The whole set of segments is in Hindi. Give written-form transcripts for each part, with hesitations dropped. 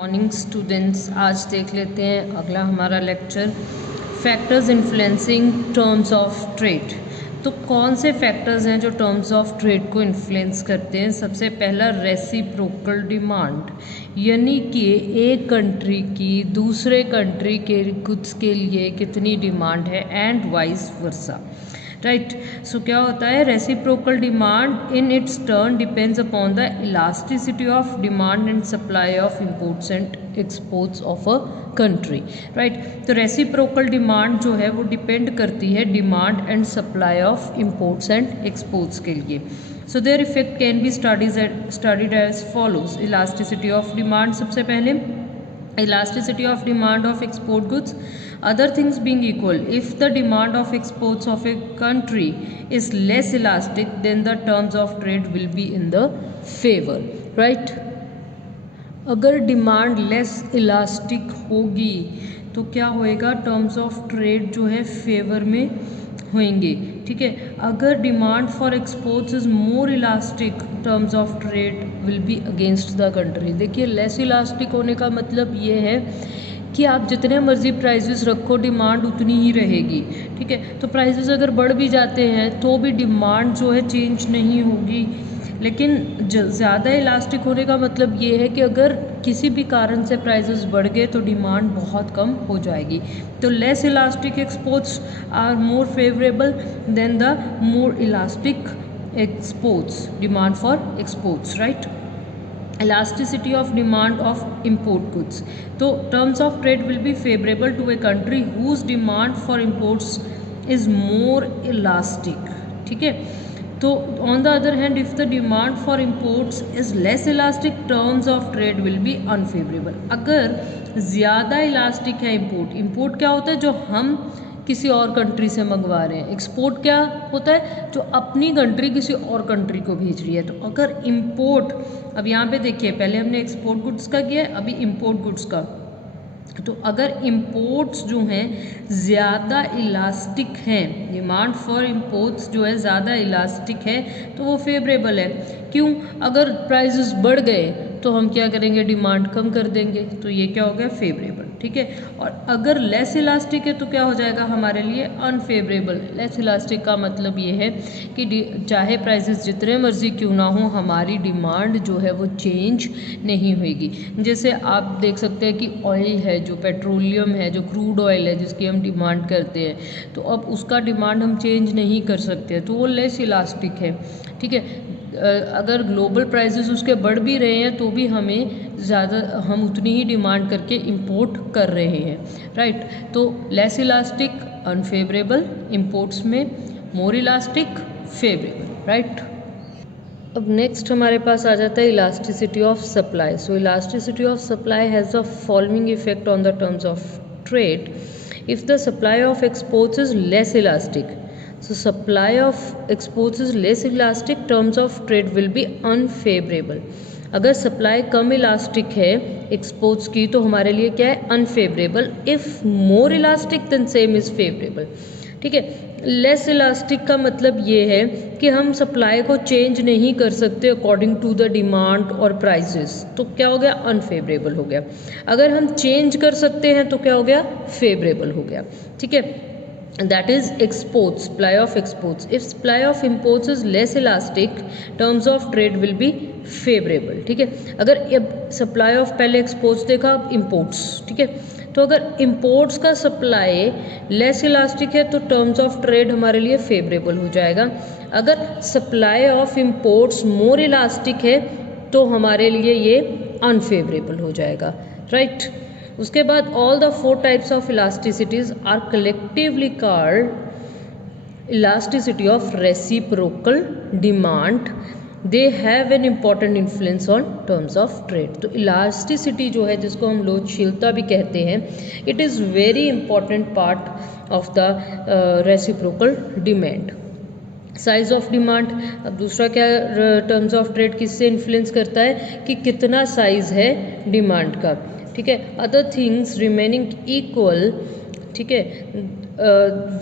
मॉर्निंग स्टूडेंट्स, आज देख लेते हैं अगला हमारा lecture factors influencing terms of trade. तो कौन से फैक्टर्स हैं जो टर्म्स ऑफ ट्रेड को इन्फ्लुएंस करते हैं। सबसे पहला रेसिप्रोकल डिमांड, यानी कि एक कंट्री की दूसरे कंट्री के गुड्स के लिए कितनी डिमांड है and vice versa. Right, so क्या होता है, reciprocal demand in its turn depends upon the elasticity of demand and supply of imports and exports of a country. Right, तो रेसिप्रोकल डिमांड जो है वो डिपेंड करती है demand and supply of imports and exports के लिए। So their effect can be studied as follows. Elasticity of demand, सबसे पहले elasticity of demand of export goods, other things being equal, if the demand of exports of a country is less elastic then the terms of trade will be in the favor. Right, अगर डिमांड लेस इलास्टिक होगी तो क्या होएगा, टर्म्स ऑफ ट्रेड जो है फेवर में होंगे। ठीक है, अगर demand for exports is more elastic terms of trade will be against the country. देखिए, लेस इलास्टिक होने का मतलब ये है कि आप जितने मर्जी प्राइसेस रखो डिमांड उतनी ही रहेगी। ठीक है, तो प्राइसेस अगर बढ़ भी जाते हैं तो भी डिमांड जो है चेंज नहीं होगी। लेकिन ज़्यादा इलास्टिक होने का मतलब ये है कि अगर किसी भी कारण से प्राइसेस बढ़ गए तो डिमांड बहुत कम हो जाएगी। तो less elastic exports are more favourable than the more elastic exports, demand for exports. Right, elasticity of demand of import goods, तो terms of trade will be favorable to a country whose demand for imports is more elastic. ठीक है, तो on the other hand if the demand for imports is less elastic terms of trade will be unfavorable। अगर ज़्यादा इलास्टिक है इम्पोर्ट क्या होता है, जो हम किसी और कंट्री से मंगवा रहे हैं। एक्सपोर्ट क्या होता है, जो अपनी कंट्री किसी और कंट्री को भेज रही है। तो अगर इंपोर्ट, अब यहाँ पे देखिए पहले हमने एक्सपोर्ट गुड्स का किया है, अभी इंपोर्ट गुड्स का। तो अगर इंपोर्ट्स जो हैं ज़्यादा इलास्टिक हैं, डिमांड फॉर इंपोर्ट्स जो है ज़्यादा इलास्टिक है तो वो फेवरेबल है। क्यों, अगर प्राइसेस बढ़ गए तो हम क्या करेंगे, डिमांड कम कर देंगे, तो ये क्या हो गया, फेवरेबल। ठीक है, और अगर लेस इलास्टिक है तो क्या हो जाएगा हमारे लिए, अनफेवरेबल। लेस इलास्टिक का मतलब ये है कि चाहे प्राइसेस जितने मर्जी क्यों ना हो हमारी डिमांड जो है वो चेंज नहीं होगी। जैसे आप देख सकते हैं कि ऑयल है, जो पेट्रोलियम है, जो क्रूड ऑयल है जिसकी हम डिमांड करते हैं, तो अब उसका डिमांड हम चेंज नहीं कर सकते, तो वो लेस इलास्टिक है। ठीक है, अगर ग्लोबल प्राइसेस उसके बढ़ भी रहे हैं तो भी हम उतनी ही डिमांड करके इंपोर्ट कर रहे हैं। राइट, तो लेस इलास्टिक अनफेवरेबल, इंपोर्ट्स में मोर इलास्टिक फेवरेबल। राइट, अब नेक्स्ट हमारे पास आ जाता है elasticity of supply. So elasticity of supply has the following effect on the terms of trade. If the supply of exports is less elastic, so supply of exports is less elastic, terms of trade will be unfavorable। अगर सप्लाई कम इलास्टिक है एक्सपोर्ट्स की तो हमारे लिए क्या है, unfavourable. If more elastic then same is favourable. ठीक है, लेस इलास्टिक का मतलब ये है कि हम सप्लाई को चेंज नहीं कर सकते अकॉर्डिंग टू द डिमांड और प्राइसेस, तो क्या हो गया, अनफेवरेबल हो गया। अगर हम चेंज कर सकते हैं तो क्या हो गया, फेवरेबल हो गया। ठीक है, that is exports, supply of exports. If supply of imports is less elastic, terms of trade will be favorable। ठीक है, अगर अब सप्लाई ऑफ, पहले एक्सपोर्ट्स देखा, अब इम्पोर्ट्स। ठीक है, तो अगर इम्पोर्ट्स का सप्लाई लेस इलास्टिक है तो टर्म्स ऑफ ट्रेड हमारे लिए फेवरेबल हो जाएगा। अगर supply of imports more elastic है तो हमारे लिए ये अनफेवरेबल हो जाएगा। राइट, उसके बाद all the 4 types of elasticities are collectively called elasticity of reciprocal demand. They have an important influence on terms of trade. तो इलास्टिसिटी जो है, जिसको हम लोचशीलता भी कहते हैं, it is very important part of the reciprocal demand. Size of demand, अब दूसरा क्या टर्म्स ऑफ ट्रेड किससे इन्फ्लुएंस करता है कि कितना साइज है डिमांड का। ठीक है, अदर थिंग्स रिमेनिंग इक्वल। ठीक है,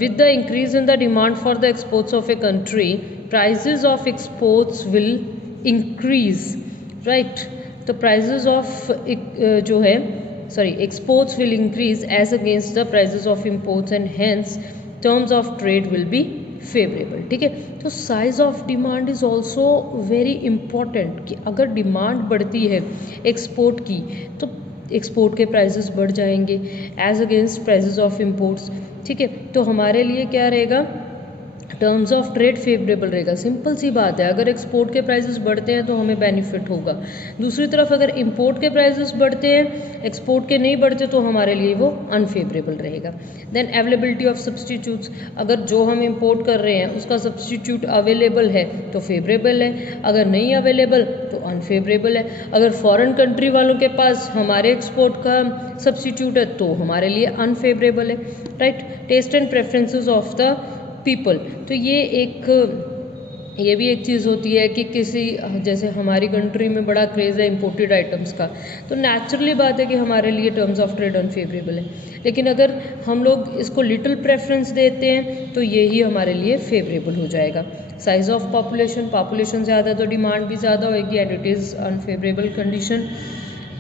with the increase in the demand for the exports of a country, prizes of exports will increase. Right, तो प्राइजेस ऑफ जो है exports will increase as against the prices of imports and hence terms of trade will be favourable. ठीक है, तो size of demand is also very important कि अगर डिमांड बढ़ती है एक्सपोर्ट की तो एक्सपोर्ट के प्राइसेस बढ़ जाएंगे as against prices of imports. ठीक है, तो हमारे लिए क्या रहेगा, टर्म्स ऑफ ट्रेड फेवरेबल रहेगा. सिंपल सी बात है, अगर एक्सपोर्ट के प्राइसेस बढ़ते हैं तो हमें बेनिफिट होगा. दूसरी तरफ अगर इंपोर्ट के प्राइसेस बढ़ते हैं, एक्सपोर्ट के नहीं बढ़ते, तो हमारे लिए वो अनफेवरेबल रहेगा. देन अवेलेबिलिटी ऑफ सब्सटीट्यूट्स, अगर जो हम इंपोर्ट कर रहे हैं उसका सब्सटीट्यूट अवेलेबल है तो फेवरेबल है, अगर नहीं अवेलेबल तो अनफेवरेबल है. अगर फॉरेन कंट्री वालों के पास हमारे एक्सपोर्ट का सब्सटीट्यूट है तो हमारे लिए अनफेवरेबल है. Right. Taste and preferences of the people, तो ये भी एक चीज़ होती है कि किसी, जैसे हमारी कंट्री में बड़ा क्रेज़ है इंपोर्टेड आइटम्स का, तो नेचुरली बात है कि हमारे लिए टर्म्स ऑफ ट्रेड अनफेवरेबल है. लेकिन अगर हम लोग इसको लिटिल प्रेफरेंस देते हैं तो यही हमारे लिए फेवरेबल हो जाएगा. साइज ऑफ पॉपुलेशन ज़्यादा तो डिमांड भी ज़्यादा होएगी and it is unfavourable condition.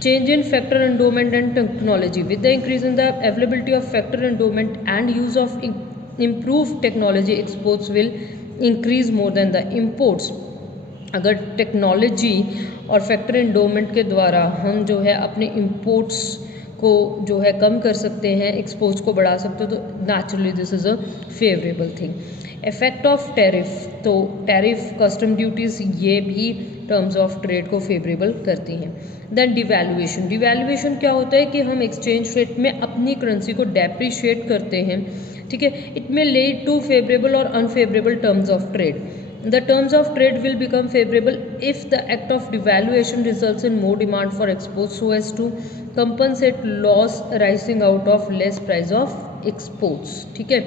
Change in factor endowment and technology. With the increase in the availability of factor endowment and use of improved technology, exports will increase more than the imports. अगर टेक्नोलॉजी और फैक्टर एंडोमेंट के द्वारा हम जो है अपने इंपोर्ट्स को जो है कम कर सकते हैं, एक्सपोर्ट्स को बढ़ा सकते हो, तो naturally this is a favourable thing. Effect of tariff, तो टैरिफ, कस्टम ड्यूटीज़, ये भी टर्म्स ऑफ ट्रेड को फेवरेबल करती हैं. देन डिवैल्यूएशन क्या होता है कि हम एक्सचेंज रेट में अपनी करेंसी को डेप्रिशिएट करते हैं. ठीक है, it may lead to favourable और unfavourable terms of trade. The terms of trade will become favorable if the act of devaluation results in more demand for exports so as to compensate loss arising out of less price of exports. ठीक है,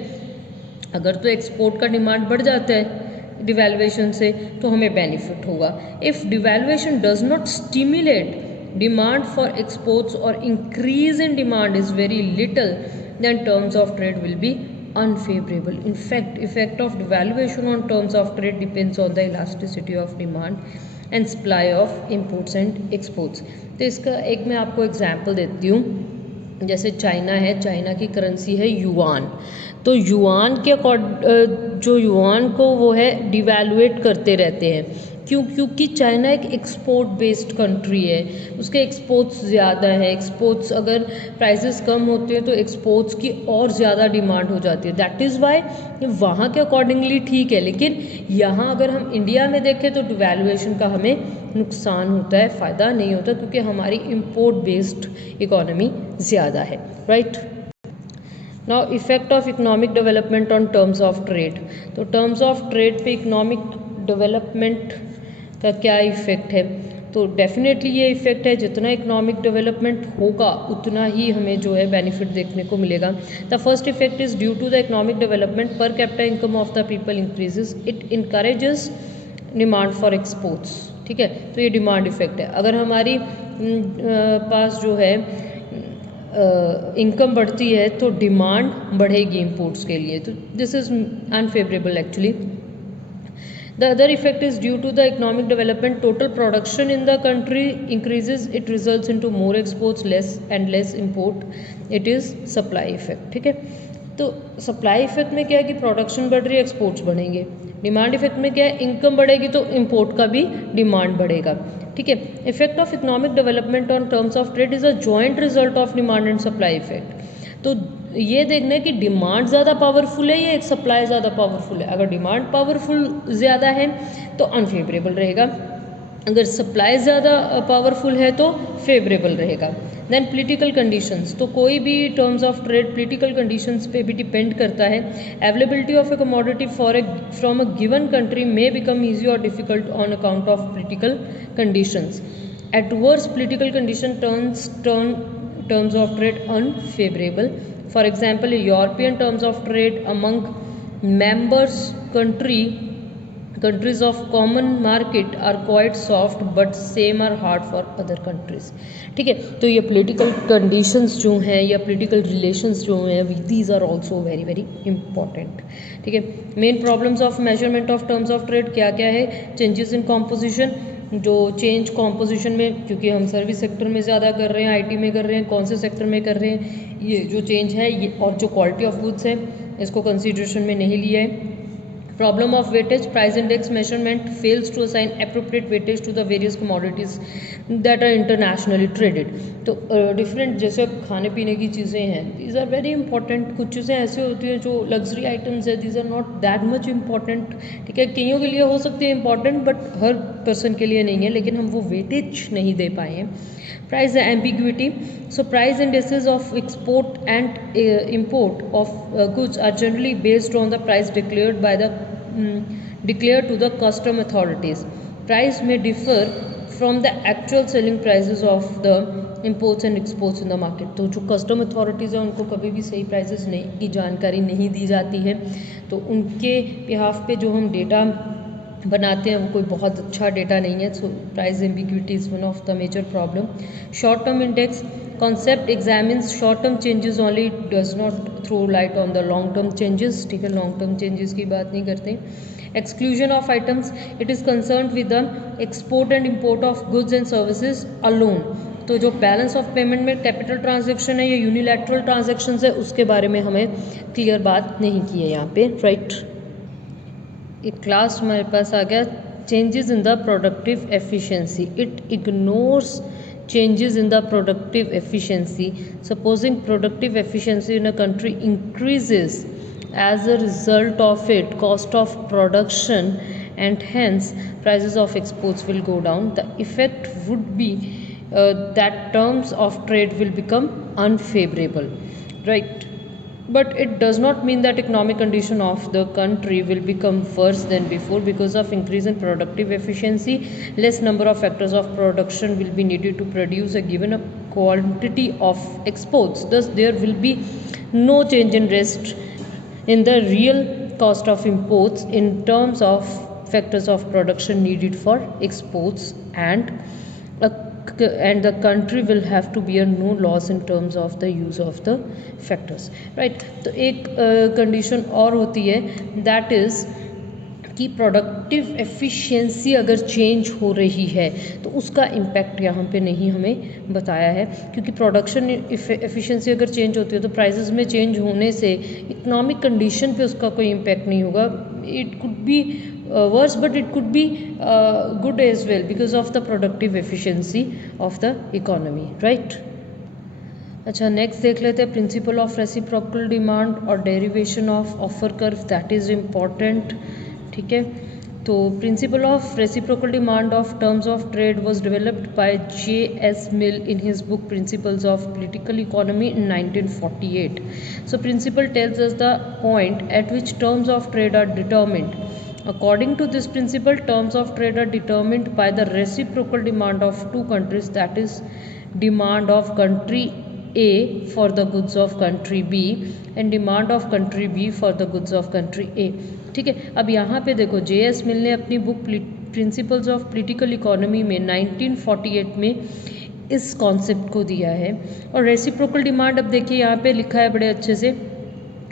अगर तो एक्सपोर्ट का डिमांड बढ़ जाता है डिवैल्यूएशन से तो हमें बेनिफिट होगा. If devaluation does not stimulate demand for exports और increase in demand is very little, then terms of trade will be unfavorable. In fact, effect of devaluation on terms of trade depends on the elasticity of demand and supply of imports and exports. तो इसका एक मैं आपको एग्जांपल देती हूँ. जैसे चाइना है, चाइना की करेंसी है युआन, तो युआन के जो युआन को वो है डिवैल्यूएट करते रहते हैं. क्योंकि चाइना एक एक्सपोर्ट बेस्ड कंट्री है, उसके एक्सपोर्ट्स ज़्यादा है. एक्सपोर्ट्स अगर प्राइसेस कम होते हैं तो एक्सपोर्ट्स की और ज़्यादा डिमांड हो जाती है. दैट इज़ वाई वहाँ के अकॉर्डिंगली ठीक है. लेकिन यहाँ अगर हम इंडिया में देखें तो डिवैल्यूएशन का हमें नुकसान होता है, फ़ायदा नहीं होता, क्योंकि हमारी इम्पोर्ट बेस्ड इकोनॉमी ज़्यादा है. Right. Now effect of economic development on terms of trade. तो टर्म्स ऑफ ट्रेड पे इकोनॉमिक डेवलपमेंट का क्या इफ़ेक्ट है, तो डेफिनेटली ये इफ़ेक्ट है, जितना इकोनॉमिक डेवलपमेंट होगा उतना ही हमें जो है बेनिफिट देखने को मिलेगा. The first effect is due to the economic development per capita income of the people increases, it encourages demand for exports. ठीक है, तो ये डिमांड इफेक्ट है. अगर हमारी पास जो है इनकम बढ़ती है तो डिमांड बढ़ेगी इंपोर्ट्स के लिए, तो this is unfavourable actually. The other effect is due to the economic development. Total production in the country increases. It results into more exports, less import. It is supply effect. ठीक है, तो सप्लाई इफेक्ट में क्या है कि प्रोडक्शन बढ़ रही है, एक्सपोर्ट्स बढ़ेंगे. डिमांड इफेक्ट में क्या है, इनकम बढ़ेगी तो इम्पोर्ट का भी डिमांड बढ़ेगा. ठीक है, effect of economic development on terms of trade is a joint result of demand and supply effect. तो ये देखना है कि डिमांड ज़्यादा पावरफुल है या एक सप्लाई ज़्यादा पावरफुल है. अगर डिमांड पावरफुल ज़्यादा है तो अनफेवरेबल रहेगा, अगर सप्लाई ज़्यादा पावरफुल है तो फेवरेबल रहेगा. देन पॉलिटिकल कंडीशंस, तो कोई भी terms of trade political conditions पे भी डिपेंड करता है. Availability of a commodity from a given country may become easy और difficult on account of political conditions. Adverse political condition terms of trade unfavorable. For example, European terms of trade among members countries of common market are quite soft but same are hard for other countries. ठीक है, तो ये political conditions जो हैं या political relations जो हैं, these are also very very important. ठीक है, main problems of measurement of terms of trade क्या क्या है. changes in composition, जो चेंज कॉम्पोजिशन में, क्योंकि हम सर्विस सेक्टर में ज़्यादा कर रहे हैं, आईटी में कर रहे हैं, कौन से सेक्टर में कर रहे हैं, ये जो चेंज है ये, और जो क्वालिटी ऑफ गुड्स है इसको कंसिडरेशन में नहीं लिया है। Problem of weightage, price index measurement fails to assign appropriate weightage to the various commodities that are internationally traded. तो डिफरेंट जैसे खाने पीने की चीज़ें हैं, दीज आर वेरी इंपॉर्टेंट। कुछ चीज़ें ऐसी होती हैं जो लग्जरी आइटम्स है, these are not that much important, ठीक है, कईयों के लिए हो सकती है इंपॉर्टेंट बट हर पर्सन के लिए नहीं है, लेकिन हम वो वेटेज नहीं दे पाए हैं। Price ambiguity. So price indices of export and import of goods are generally based on the price declared by the declared to the custom authorities. Price may differ from the actual selling prices of the imports and exports in the market. तो जो कस्टम अथॉरिटीज़ हैं उनको कभी भी सही प्राइसेस नहीं की जानकारी नहीं दी जाती है, तो उनके बिहाफ पे जो हम डेटा बनाते हैं वो कोई बहुत अच्छा डेटा नहीं है। So price ambiguity is one of the major problem. Short term index concept examines short term changes only, does not throw light on the long term changes, ठीक है, लॉन्ग टर्म चेंजेस की बात नहीं करते। Exclusion of items, it is concern with the export and import of goods and services alone. तो जो बैलेंस ऑफ पेमेंट में कैपिटल ट्रांजेक्शन है या यूनिलैटरल ट्रांजेक्शन है उसके बारे में हमें क्लियर बात नहीं की है यहाँ पे, राइट। एक क्लास हमारे पास आ गया, changes in the productive efficiency. It ignores changes in the productive efficiency. Supposing productive efficiency in a country increases, as a result of it cost of production and hence prices of exports will go down. The effect would be that terms of trade will become unfavorable, right? But it does not mean that economic condition of the country will become worse than before. Because of increase in productive efficiency, less number of factors of production will be needed to produce a given quantity of exports. Thus there will be no change in rest in the real cost of imports in terms of factors of production needed for exports, and the country will have to bear no loss in terms of the use of the factors, right? तो एक कंडीशन और होती है, दैट इज़ कि प्रोडक्टिव एफिशिएंसी अगर चेंज हो रही है तो उसका इम्पैक्ट यहाँ पे नहीं हमें बताया है, क्योंकि प्रोडक्शन एफिशिएंसी अगर चेंज होती है तो प्राइसेस में चेंज होने से इकोनॉमिक कंडीशन पे उसका कोई इम्पैक्ट नहीं होगा। It could be worse but it could be good as well because of the productive efficiency of the economy, right? अच्छा, नेक्स्ट देख लेते हैं प्रिंसिपल ऑफ रेसिप्रोकल डिमांड और derivation of offer curve, that is important, ठीक है। तो principle of reciprocal demand of terms of trade was developed by J.S. Mill in his book principles of political economy in 1948. So principle tells us the point at which terms of trade are determined. According to this principle, terms of trade are determined by the reciprocal demand of two countries, that is, demand of country A for the goods of country B and demand of country B for the goods of country A. ठीक है, अब यहाँ पे देखो J.S. मिल ने अपनी book principles of political economy में 1948 में इस कॉन्सेप्ट को दिया है। और रेसिप्रोकल डिमांड, अब देखिए यहाँ पे लिखा है बड़े अच्छे से,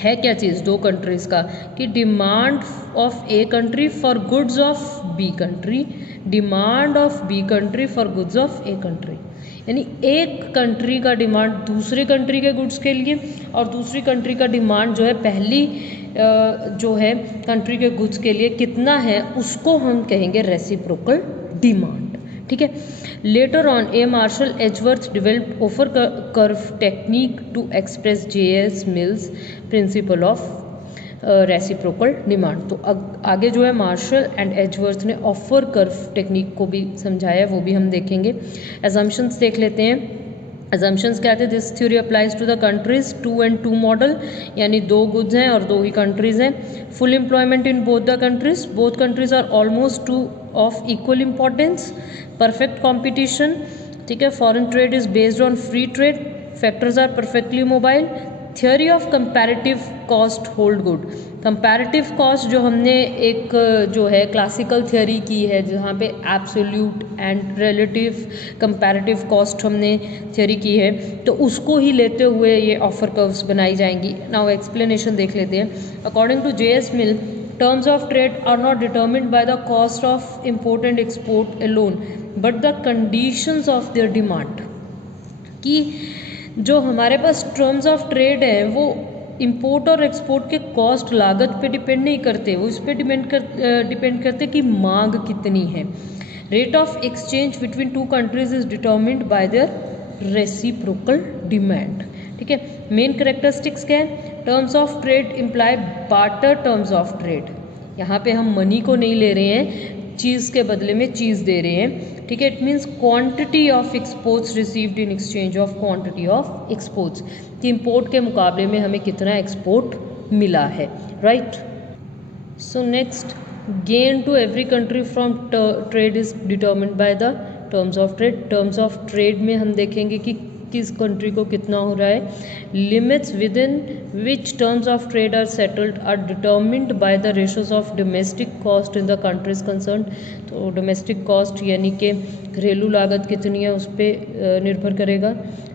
है क्या चीज़ दो कंट्रीज़ का, कि demand of A country for goods of B country, demand of B country for goods of A country. यानी एक कंट्री का डिमांड दूसरे कंट्री के गुड्स के लिए और दूसरी कंट्री का डिमांड जो है पहली जो है कंट्री के गुड्स के लिए कितना है उसको हम कहेंगे रेसिप्रोकल डिमांड, ठीक है। Later on A Marshall Edgeworth developed offer curve technique to express J.S. Mill's principle of reciprocal demand. तो आगे जो है मार्शल एंड एजवर्थ ने ऑफर कर्व टेक्निक को भी समझाया, वो भी हम देखेंगे। एजम्पशंस देख लेते हैं। एजम्पशंस क्या थे, this theory applies to the countries 2 and 2 model, यानी दो गुड्स हैं और दो ही कंट्रीज हैं। Full employment in both the countries, both countries are almost two of equal importance, perfect competition, ठीक है। Foreign trade is based on free trade, factors are perfectly mobile, theory of comparative cost hold good. Comparative cost जो हमने एक जो है क्लासिकल थ्योरी की है जहाँ पे absolute and relative comparative cost हमने थ्योरी की है, तो उसको ही लेते हुए ये ऑफर कर्व्स बनाई जाएंगी। नाउ एक्सप्लेनेशन देख लेते हैं। According to J.S. Mill, terms of trade are not determined by the cost of import and export alone but the conditions of their demand. कि जो हमारे पास टर्म्स ऑफ ट्रेड है वो इंपोर्ट और एक्सपोर्ट के कॉस्ट लागत पे डिपेंड नहीं करते, वो इस पे डिपेंड करते कि मांग कितनी है. Rate of exchange between two countries is determined bye there reciprocal demand. ठीक है, मेन करेक्टरिस्टिक्स क्या है? Terms of trade imply barter terms of trade. यहाँ पे हम मनी को नहीं ले रहे हैं, चीज़ के बदले में चीज़ दे रहे हैं. ठीक है, it means quantity of exports received in exchange of quantity of exports, कि इम्पोर्ट के मुकाबले में हमें कितना एक्सपोर्ट मिला है. Right. So next, gain to every country from trade is determined by the terms of trade. Terms of trade में हम देखेंगे कि किस कंट्री को कितना हो रहा है. Limits within which terms of trade are settled or determined by the ratios of domestic cost in the countries concern. तो डोमेस्टिक कॉस्ट यानी कि घरेलू लागत कितनी है उस पर निर्भर करेगा.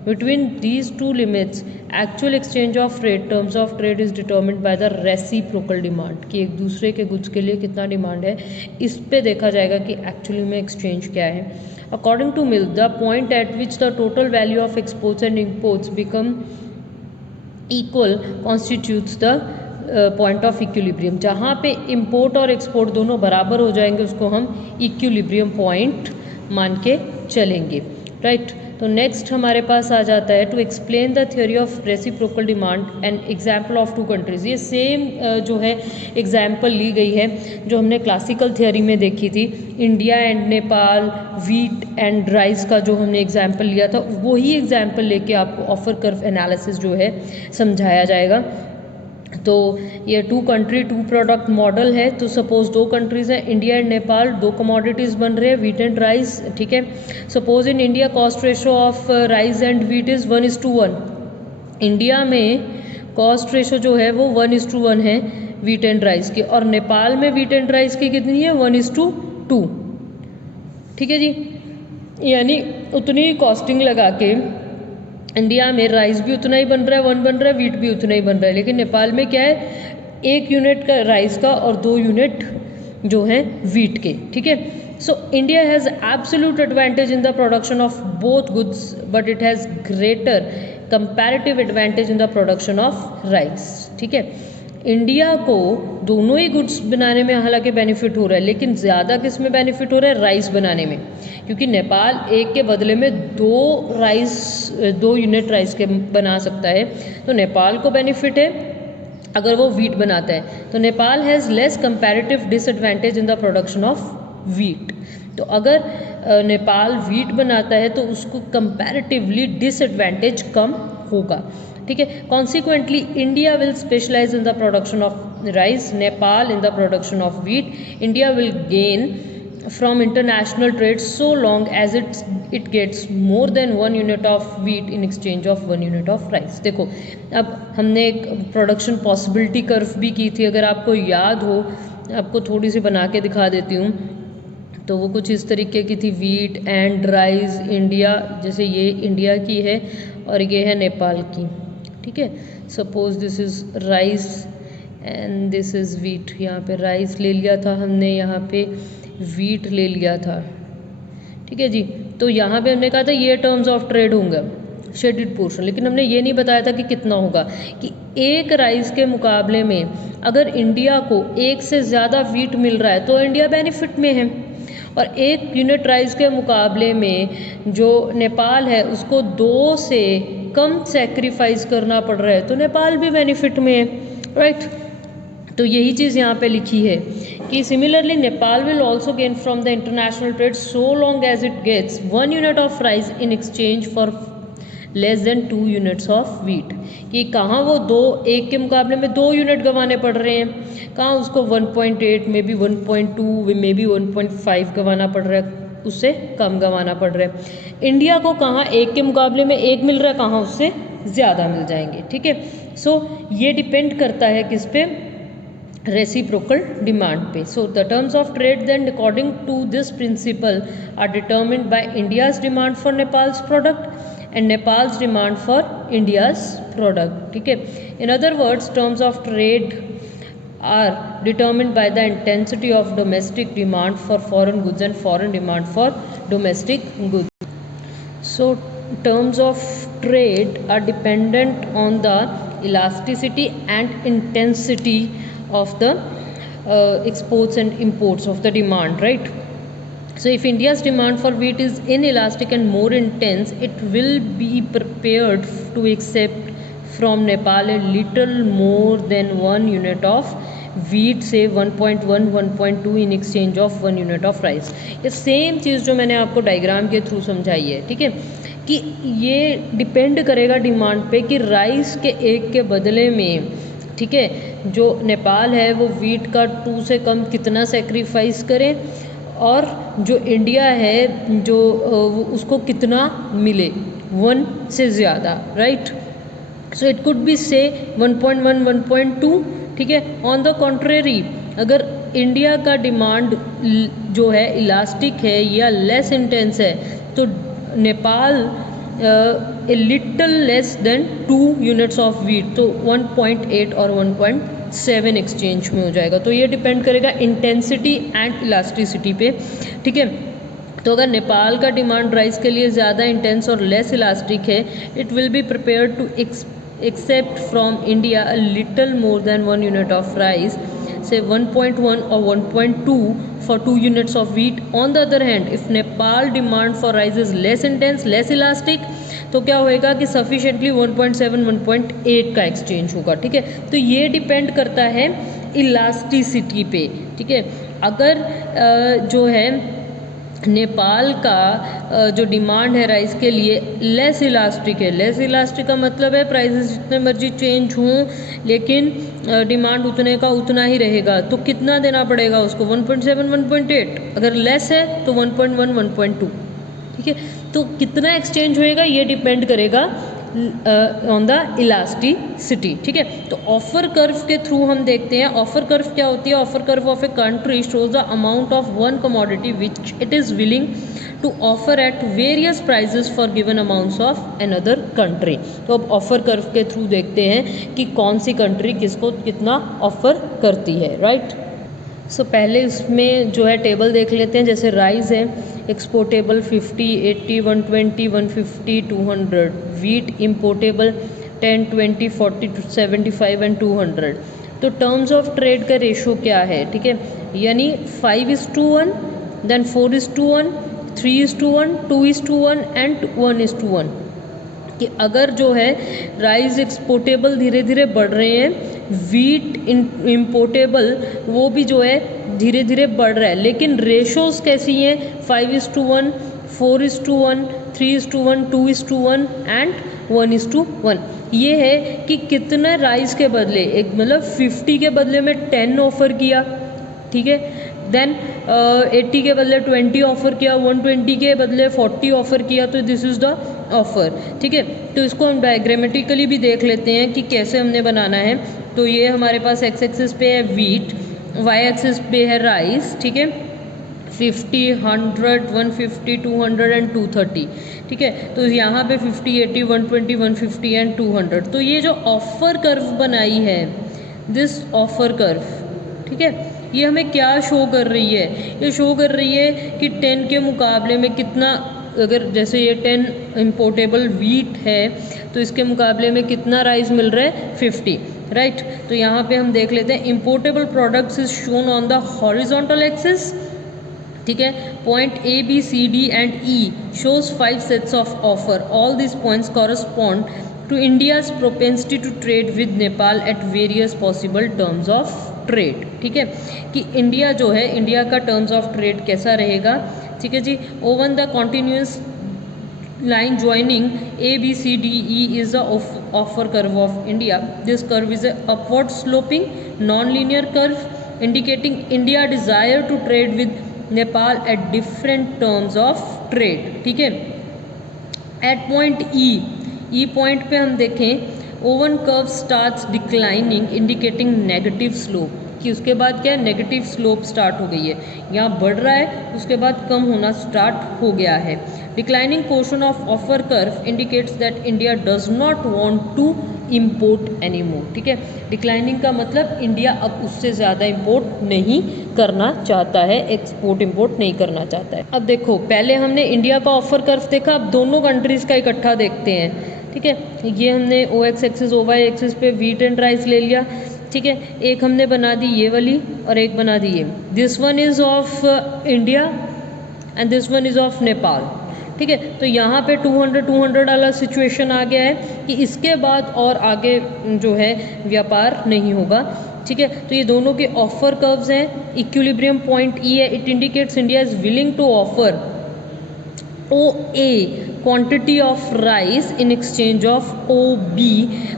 Between these two limits actual exchange of trade terms of trade is determined by the reciprocal demand, कि एक दूसरे के गुड्स के लिए कितना डिमांड है, इस पे देखा जाएगा कि एक्चुअली में एक्सचेंज क्या है. According to Mill, the point at which the total value of exports and imports become equal constitutes the point of equilibrium. जहाँ पे import और export दोनों बराबर हो जाएंगे उसको हम equilibrium point मान के चलेंगे. राइट. तो नेक्स्ट हमारे पास आ जाता है to explain the theory of reciprocal demand and example of two countries. ये सेम जो है एग्जाम्पल ली गई है जो हमने क्लासिकल थ्योरी में देखी थी. India and Nepal, wheat and rice का जो हमने एग्जाम्पल लिया था, वही एग्जाम्पल लेके आपको ऑफर कर्व एनालिसिस जो है समझाया जाएगा. तो ये two country two product model है. तो सपोज दो कंट्रीज़ हैं, इंडिया एंड नेपाल, दो कमोडिटीज़ बन रहे हैं, वीट एंड राइस. ठीक है, suppose in India cost ratio of rice and wheat is 1:1. India में कॉस्ट रेशो जो है वो 1:1 है वीट एंड राइस की, और नेपाल में वीट एंड राइस की कितनी है? 1:2. ठीक है जी, यानी उतनी कॉस्टिंग लगा के इंडिया में राइस भी उतना ही बन रहा है, 1 बन रहा है, वीट भी उतना ही बन रहा है. लेकिन नेपाल में क्या है? 1 यूनिट का राइस का और 2 यूनिट जो है वीट के. ठीक है. So India has absolute advantage in the production of both goods but it has greater comparative advantage in the production of rice. ठीक है, इंडिया को दोनों ही गुड्स बनाने में हालांकि बेनिफिट हो रहा है, लेकिन ज़्यादा किस में बेनिफिट हो रहा है? राइस बनाने में, क्योंकि नेपाल एक के बदले में 2 यूनिट राइस के बना सकता है. तो नेपाल को बेनिफिट है अगर वो वीट बनाता है. तो Nepal has less comparative disadvantage in the production of wheat. तो अगर नेपाल वीट बनाता है तो उसको कंपैरेटिवली डिसएडवांटेज कम होगा. ठीक है. Consequently India will specialise in the production of rice, Nepal in the production of wheat. India will gain from international trade so long as it gets more than 1 unit of wheat in exchange of 1 unit of rice. देखो, अब हमने एक प्रोडक्शन पॉसिबिलिटी कर्व भी की थी, अगर आपको याद हो, आपको थोड़ी सी बना के दिखा देती हूँ. तो वो कुछ इस तरीके की थी, वीट एंड राइस इंडिया, जैसे ये इंडिया की है और ये है नेपाल की. ठीक है, suppose this is rice and this is wheat. यहाँ पे राइस ले लिया था हमने, यहाँ पे वीट ले लिया था. ठीक है जी. तो यहाँ पे हमने कहा था ये टर्म्स ऑफ ट्रेड होंगे शेडेड पोर्शन, लेकिन हमने ये नहीं बताया था कि कितना होगा. कि एक राइस के मुकाबले में अगर इंडिया को 1 से ज़्यादा वीट मिल रहा है तो इंडिया बेनिफिट में है, और 1 यूनिट राइस के मुकाबले में जो नेपाल है उसको 2 से कम सेक्रीफाइस करना पड़ रहा है तो नेपाल भी बेनिफिट में है. राइट. तो यही चीज़ यहाँ पे लिखी है कि similarly Nepal will also gain from the international trade so long as it gets 1 unit of rice in exchange for less than 2 units of wheat. कि कहाँ वो 1 के मुकाबले में 2 यूनिट गंवाने पड़ रहे हैं, कहाँ उसको 1.8 मे बी 1.2 मे बी 1.5 गंवाना पड़ रहा है, उससे कम गंवाना पड़ रहा है. इंडिया को कहाँ 1 के मुकाबले में 1 मिल रहा है, कहाँ उससे ज़्यादा मिल जाएंगे. ठीक है. सो ये डिपेंड करता है किस पे? रेसिप्रोकल डिमांड पे. So the terms of trade then according to this principle are determined by India's demand for Nepal's product and Nepal's demand for India's product. ठीक है. In other words, terms of trade are determined by the intensity of domestic demand for foreign goods and foreign demand for domestic goods. So terms of trade are dependent on the elasticity and intensity of the exports and imports of the demand, right? So if India's demand for wheat is inelastic and more intense, it will be prepared to accept from Nepal a little more than 1 unit of wheat, say 1.1 1.2 in exchange of 1 unit of rice. ये सेम चीज़ जो मैंने आपको डायग्राम के थ्रू समझाई है, ठीक है, कि ये डिपेंड करेगा डिमांड पे कि राइस के एक के बदले में, ठीक है, जो नेपाल है वो वीट का 2 से कम कितना सेक्रीफाइस करे और जो इंडिया है जो उसको कितना मिले 1 से ज़्यादा, right? So it could be से 1.1 1.2, ठीक है। ऑन द कॉन्ट्रेरी अगर इंडिया का डिमांड जो है इलास्टिक है या लेस इंटेंस है तो Nepal a little less than 2 units of wheat, तो 1.8 और 1.7 एक्सचेंज में हो जाएगा। तो ये डिपेंड करेगा इंटेंसिटी एंड इलास्टिसिटी पे, ठीक है। तो अगर नेपाल का डिमांड राइस के लिए ज़्यादा इंटेंस और लेस इलास्टिक है, it will be prepared to accept from India a little more than 1 unit of rice, say 1.1 or 1.2 for 2 units of wheat. On the other hand, if Nepal demand for rice is less intense, less elastic, तो क्या होएगा कि सफिशेंटली 1.7 1.8 का एक्सचेंज होगा, ठीक है। तो ये डिपेंड करता है इलास्टिसिटी पे, ठीक है। अगर जो है नेपाल का जो डिमांड है राइस के लिए लेस इलास्टिक है, लेस इलास्टिक का मतलब है प्राइसेस जितने मर्जी चेंज हों लेकिन डिमांड उतने का उतना ही रहेगा, तो कितना देना पड़ेगा उसको 1.7 1.8, अगर लेस है तो 1.1 1.2, ठीक है। तो कितना एक्सचेंज होएगा ये डिपेंड करेगा ऑन द इलास्टिसिटी, ठीक है। तो ऑफर कर्व के थ्रू हम देखते हैं ऑफर कर्व क्या होती है। Offer curve of A country shows the amount of one commodity which it is willing to offer at various prices for given amounts of another country. तो अब ऑफर कर्व के थ्रू देखते हैं कि कौन सी कंट्री किसको कितना ऑफर करती है, राइट। सो पहले इसमें जो है टेबल देख लेते हैं। जैसे राइस है एक्सपोर्टेबल 50 80 120 150 200, वीट इम्पोर्टेबल 10 20 40 75 एंड 200। तो टर्म्स ऑफ ट्रेड का रेशो क्या है, ठीक है, यानी 5:1, देन 4:1, 3:1, 2:1 एंड 1:1, कि अगर जो है राइस एक्सपोर्टेबल धीरे धीरे बढ़ रहे हैं, वीट इम्पोर्टेबल वो भी जो है धीरे धीरे बढ़ रहा है, लेकिन रेशोज़ कैसी हैं 5:1, 4:1, 3:1, 2:1 एंड 1:1। ये है कि कितना राइस के बदले एक मतलब 50 के बदले में 10 ऑफ़र किया, ठीक है, देन 80 के बदले 20 ऑफ़र किया, 120 के बदले 40 ऑफ़र किया, तो दिस इज़ द ऑफ़र, ठीक है। तो इसको हम डायग्रामेटिकली भी देख लेते हैं कि कैसे हमने बनाना है। तो ये हमारे पास एक्स एक्सिस पे है वीट, वाई एक्सिस पे है राइस, ठीक है, 50 100 150 200 एंड 230, ठीक है। तो यहाँ पे 50 80 120 150 एंड 200। तो ये जो ऑफ़र कर्व बनाई है दिस ऑफ़र कर्व, ठीक है, ये हमें क्या शो कर रही है, ये शो कर रही है कि 10 के मुकाबले में कितना, अगर जैसे ये 10 इम्पोर्टेबल वीट है तो इसके मुकाबले में कितना राइस मिल रहा है 50, राइट। तो यहाँ पे हम देख लेते हैं importable products is shown on the horizontal axis, ठीक है। Point A B C D and E shows 5 sets of offer, all this points correspond to India's propensity to trade with Nepal at various possible terms of trade, ठीक है, कि इंडिया जो है इंडिया का टर्म्स ऑफ ट्रेड कैसा रहेगा, ठीक है जी। On the continuous line joining A, B, C, D, E is the offer curve of India. This curve is a upward sloping non-linear curve indicating India desire to trade with Nepal at different terms of trade, ठीक है। At point E point पे हम देखें oven curve starts declining indicating negative slope, कि उसके बाद क्या है नेगेटिव स्लोप स्टार्ट हो गई है, यहाँ बढ़ रहा है उसके बाद कम होना स्टार्ट हो गया है। Declining portion of offer curve indicates that India does not want to import any more, ठीक है। डिक्लाइनिंग का मतलब इंडिया अब उससे ज़्यादा इम्पोर्ट नहीं करना चाहता है, एक्सपोर्ट इम्पोर्ट नहीं करना चाहता है। अब देखो, पहले हमने इंडिया का ऑफर कर्व देखा, अब दोनों कंट्रीज़ का इकट्ठा देखते हैं, ठीक है। ये हमने O X axis O Y axis पे वीट एंड राइस ले लिया, ठीक है। एक हमने बना दी ये वाली और एक बना दी ये। This one is of India and this one is of Nepal, ठीक है। तो यहाँ पे 200 वाला सिचुएशन आ गया है कि इसके बाद और आगे जो है व्यापार नहीं होगा, ठीक है। तो ये दोनों के ऑफर कर्व्स हैं। इक्विलिब्रियम पॉइंट ई है, it indicates India is willing to offer OA quantity of rice in exchange of OB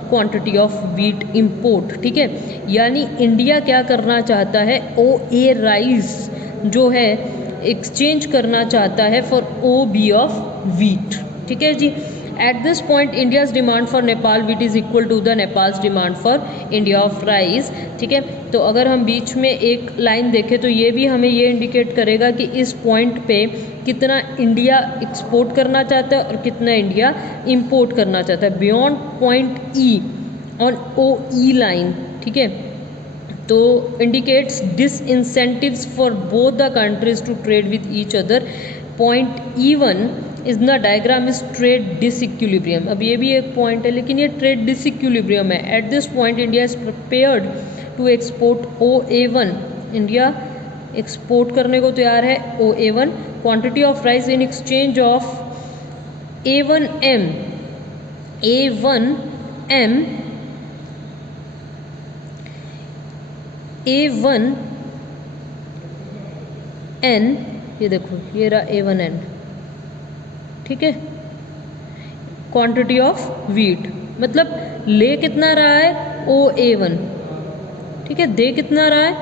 quantity of wheat import, ठीक है। यानी इंडिया क्या करना चाहता है, OA राइस जो है एक्सचेंज करना चाहता है फॉर OB ऑफ वीट, ठीक है जी। At this point India's demand for Nepal wheat is equal to the Nepal's demand for India of rice, ठीक है। तो अगर हम बीच में एक लाइन देखें तो ये भी हमें ये इंडिकेट करेगा कि इस पॉइंट पे कितना इंडिया एक्सपोर्ट करना चाहता है और कितना इंडिया इंपोर्ट करना चाहता है beyond point E on OE line, ठीक है। तो indicates disincentives for both the countries to trade with each other. Point E1 is the diagram is trade disequilibrium. अब ये भी एक पॉइंट है लेकिन ये ट्रेड डिसइक्विलिब्रियम है। At this point India is prepared to export OA1, India export करने को तैयार है OA1 quantity of rice in exchange of A1M A1N, ये देखो ये रहा A1N, ठीक है। क्वांटिटी ऑफ वीट मतलब ले कितना रहा है OA1, ठीक है, दे कितना रहा है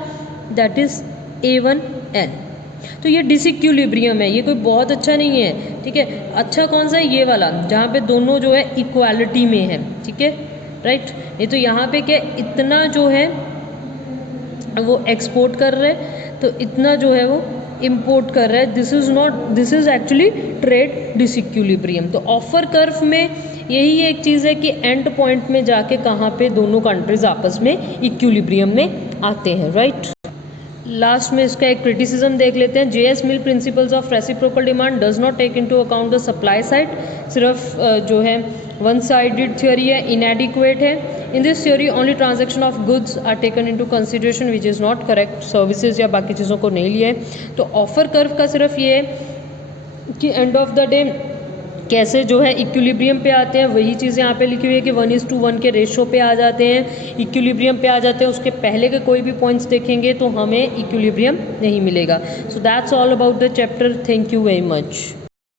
दैट इज A1N। तो ये डिसइक्विलिब्रियम है, ये कोई बहुत अच्छा नहीं है, ठीक है। अच्छा कौन सा है, ये वाला जहाँ पे दोनों जो है इक्वालिटी में है, ठीक है, राइट। ये तो यहाँ पे क्या इतना जो है वो एक्सपोर्ट कर रहे हैं तो इतना जो है वो इंपोर्ट कर रहा है। This is actually trade disequilibrium. तो ऑफर कर्व में यही एक चीज़ है कि एंड पॉइंट में जाके कहाँ पे दोनों कंट्रीज आपस में इक्विलिब्रियम में आते हैं, राइट। लास्ट में इसका एक क्रिटिसिज्म देख लेते हैं। JS Mill principles of reciprocal demand does not take into account the supply side. सिर्फ जो है वन साइडेड थ्योरी है, इनएडिक्वेट है। In this theory only transaction of goods are taken into consideration which is not correct. Services या बाकी चीज़ों को नहीं लिया है। तो ऑफर कर्व का सिर्फ ये है कि एंड ऑफ द डे कैसे जो है इक्विलिब्रियम पे आते हैं, वही चीज़ यहाँ पे लिखी हुई है कि 1:1 के रेशो पे आ जाते हैं, इक्विलिब्रियम पे आ जाते हैं। उसके पहले के कोई भी पॉइंट्स देखेंगे तो हमें इक्विलिब्रियम नहीं मिलेगा। So that's all about the chapter. Thank you very much.